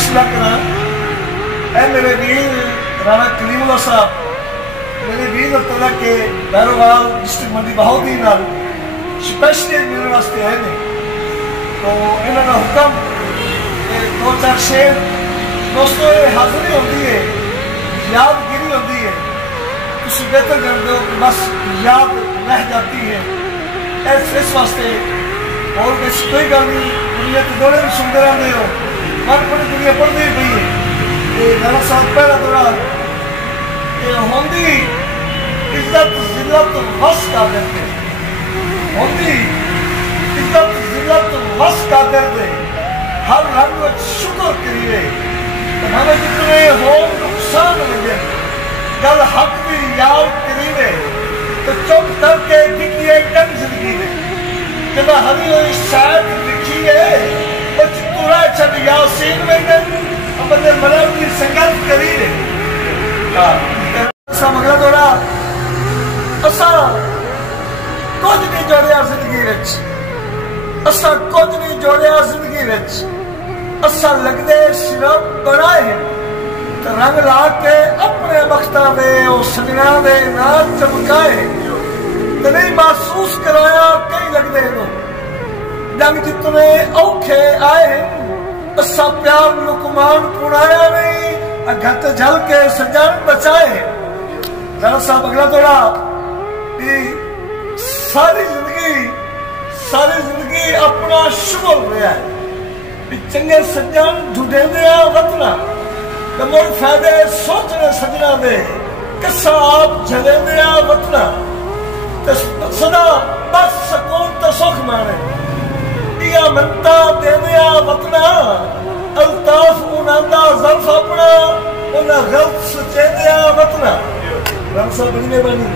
सिला करा। ए मेरे वीर राणा कलीमुल्लाह साहब, मेरे वीर तलक के बैरोवाल डिस्ट्रिक्ट मंडी बहाउद्दीन नाल स्पेशली मेरे वास्ते है नहीं। तो इन्होंने हुक्म दो चार शेर दोस्तों हाजिरी होती है, यादगिरी होती है, तुम बेहतर जानते हो कि बस याद रह जाती है। इस वास्ते और कोई गल नहीं, दुनिया के दौरे भी सुनते रहते हो, मन पूरी दुनिया पढ़ती ही पई है। राणा साहब पहला दौरा होंगी इज्जत जिल्लत वस का देते, होंगी इज्जत जिल्लत वस का देते, हर रंग शुक्र करिए। हमें जितने हो नुकसान लगे गल हक भी याद करिए, तो चुप करके दिखिए कम जिंदगी में। जब हरी हुई शायद लिखिए तो चितूरा छद यासीन में अपने मरम की संगत करिए। मगला दौरा असा कुछ नहीं जोड़िया जिंदगी विच, असा कुछ नहीं जोड़िया जिंदगी विच, असा लगदे सिर्फ बनाए हैं तो रंग ला के अपने वक्ता दे सजना दे नाल चमकाए तो नहीं महसूस कराया कई लगदे नो। जंग जितने औखे आए हैं असा प्यार लुकमान पुराया नहीं, घट झल के सजन बचाए। राणा साहब अगला दौरा सारी जिंदगी अपना शुगर रहा है, चंगे सज्जन ढूंढे वतना तो मुड़ फायदे सोचने सजना दे, किस्सा आप झले वतना तो सदा बस सकून तो सुख माने, दिया मनता दे वतना अल्ताफ उनादा ज़ल्फ अपना उन्हें गलत सचे वतना। राणा साहब बड़ी मेहरबानी।